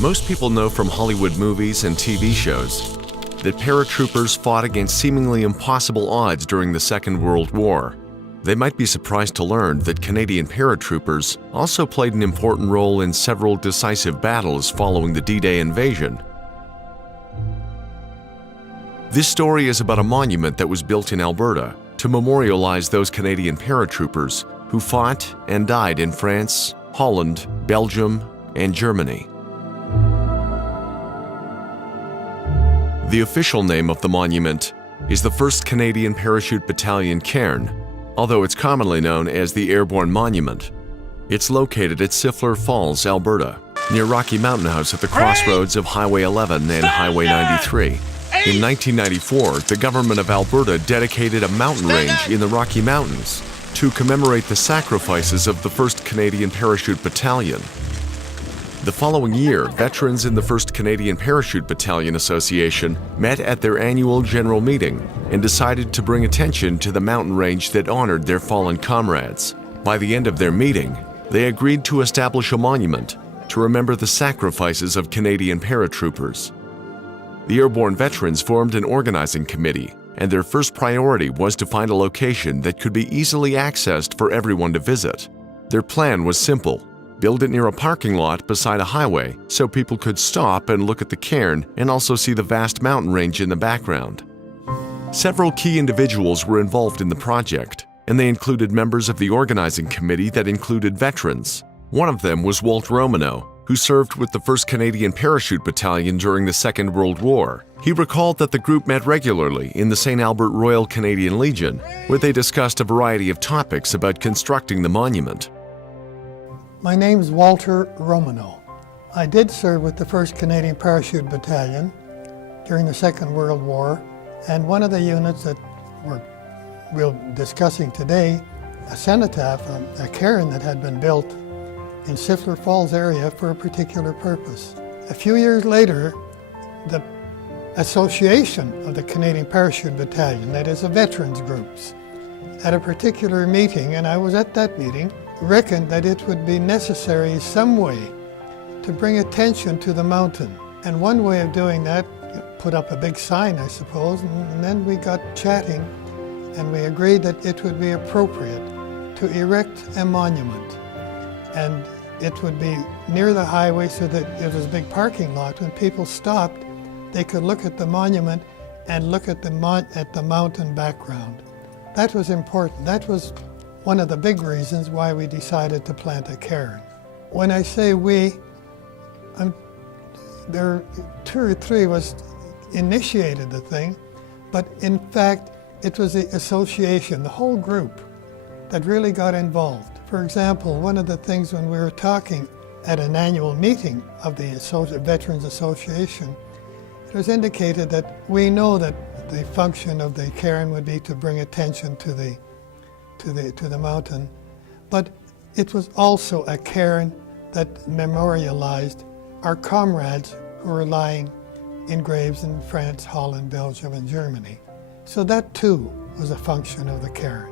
Most people know from Hollywood movies and TV shows that paratroopers fought against seemingly impossible odds during the Second World War. They might be surprised to learn that Canadian paratroopers also played an important role in several decisive battles following the D-Day invasion. This story is about a monument that was built in Alberta to memorialize those Canadian paratroopers who fought and died in France, Holland, Belgium, and Germany. The official name of the monument is the 1st Canadian Parachute Battalion Cairn, although it's commonly known as the Airborne Monument. It's located at Siffler Falls, Alberta, near Rocky Mountain House at the crossroads of Highway 11 and Highway 93. In 1994, the government of Alberta dedicated a mountain range in the Rocky Mountains to commemorate the sacrifices of the 1st Canadian Parachute Battalion. The following year, veterans in the 1st Canadian Parachute Battalion Association met at their annual general meeting and decided to bring attention to the mountain range that honored their fallen comrades. By the end of their meeting, they agreed to establish a monument to remember the sacrifices of Canadian paratroopers. The airborne veterans formed an organizing committee, and their first priority was to find a location that could be easily accessed for everyone to visit. Their plan was simple: build it near a parking lot beside a highway so people could stop and look at the cairn and also see the vast mountain range in the background. Several key individuals were involved in the project, and they included members of the organizing committee that included veterans. One of them was Walt Romanow, who served with the 1st Canadian Parachute Battalion during the Second World War. He recalled that the group met regularly in the St. Albert Royal Canadian Legion, where they discussed a variety of topics about constructing the monument. My name's Walter Romanow. I did serve with the 1st Canadian Parachute Battalion during the Second World War, and one of the units that we're discussing today, a cenotaph, a cairn that had been built in Siffler Falls area for a particular purpose. A few years later, the Association of the Canadian Parachute Battalion, that is the veterans groups, at a particular meeting, and I was at that meeting, reckoned that it would be necessary some way to bring attention to the mountain. And one way of doing that, put up a big sign, I suppose, and then we got chatting and we agreed that it would be appropriate to erect a monument. And it would be near the highway so that it was a big parking lot. When people stopped, they could look at the monument and look at the mountain background. That was important. That was one of the big reasons why we decided to plant a cairn. When I say we, there are 2 or 3 of us initiated the thing, but in fact, it was the association, the whole group, that really got involved. For example, one of the things when we were talking at an annual meeting of the Veterans Association, it was indicated that we know that the function of the cairn would be to bring attention to the mountain, but it was also a cairn that memorialized our comrades who were lying in graves in France, Holland, Belgium, and Germany. So that too was a function of the cairn.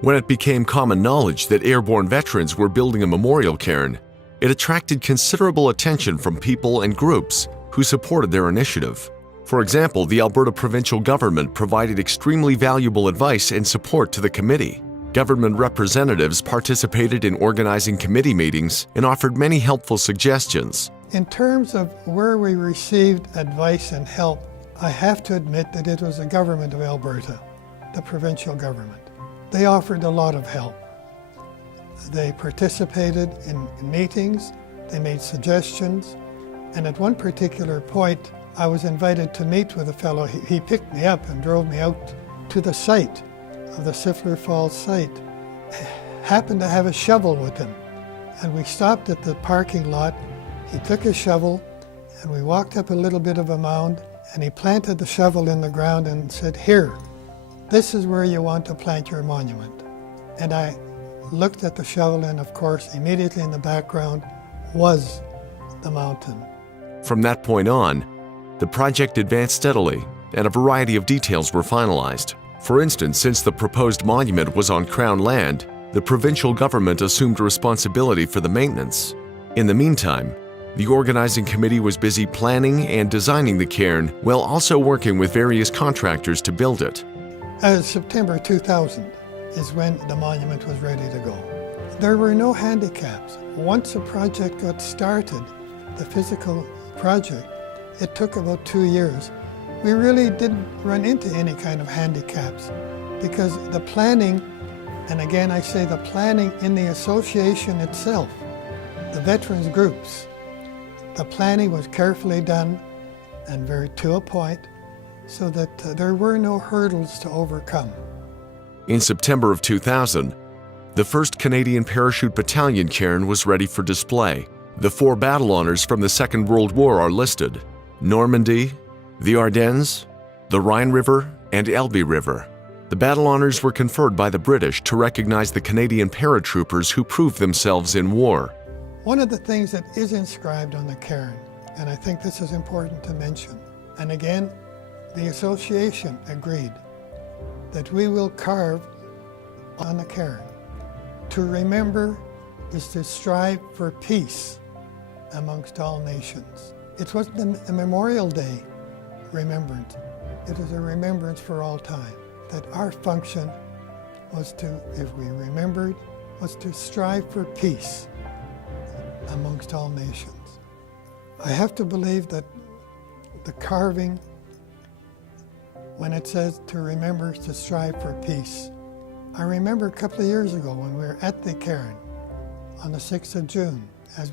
When it became common knowledge that airborne veterans were building a memorial cairn, it attracted considerable attention from people and groups who supported their initiative. For example, the Alberta provincial government provided extremely valuable advice and support to the committee. Government representatives participated in organizing committee meetings and offered many helpful suggestions. In terms of where we received advice and help, I have to admit that it was the government of Alberta, the provincial government. They offered a lot of help. They participated in meetings, they made suggestions, and at one particular point, I was invited to meet with a fellow. He picked me up and drove me out to the site of the Siffler Falls site. Happened to have a shovel with him, and we stopped at the parking lot. He took a shovel, and we walked up a little bit of a mound, and he planted the shovel in the ground and said, "Here, this is where you want to plant your monument." And I looked at the shovel, and of course, immediately in the background was the mountain. From that point on, the project advanced steadily, and a variety of details were finalized. For instance, since the proposed monument was on Crown land, the provincial government assumed responsibility for the maintenance. In the meantime, The organizing committee was busy planning and designing the cairn while also working with various contractors to build it. September 2000 is when the monument was ready to go. There were no handicaps. Once a project got started, the physical project, it took about 2 years. We really didn't run into any kind of handicaps because the planning, and again I say the planning in the association itself, the veterans groups, the planning was carefully done and very to a point so that there were no hurdles to overcome. In September of 2000, the 1st Canadian Parachute Battalion cairn was ready for display. The 4 battle honors from the Second World War are listed: Normandy, the Ardennes, the Rhine River, and Elbe River. The battle honors were conferred by the British to recognize the Canadian paratroopers who proved themselves in war. One of the things that is inscribed on the cairn, and I think this is important to mention, and again, the association agreed that we will carve on the cairn. To remember is to strive for peace amongst all nations. It wasn't a Memorial Day remembrance. It was a remembrance for all time. That our function was to, if we remembered, was to strive for peace amongst all nations. I have to believe that the carving, when it says to remember to strive for peace, I remember a couple of years ago when we were at the Cairn on the 6th of June, a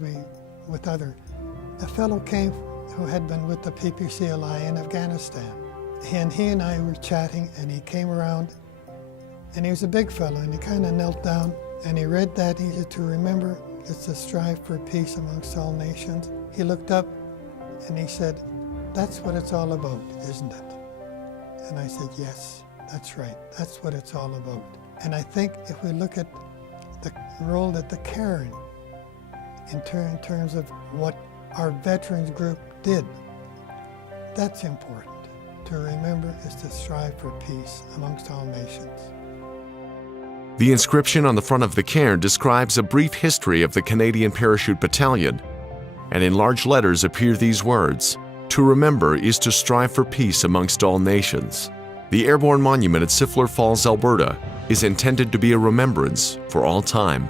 fellow came who had been with the PPCLI in Afghanistan. And he and I were chatting, and he came around, and he was a big fellow, and he kind of knelt down, and he read that. He said, to remember is to strive for peace amongst all nations. He looked up, and he said, that's what it's all about, isn't it? And I said, yes, that's right. That's what it's all about. And I think if we look at the role that the Cairn, in terms of what our veterans group did, that's important. To remember is to strive for peace amongst all nations. The inscription on the front of the cairn describes a brief history of the Canadian Parachute Battalion, and in large letters appear these words: to remember is to strive for peace amongst all nations. The Airborne Monument at Siffler Falls, Alberta, is intended to be a remembrance for all time.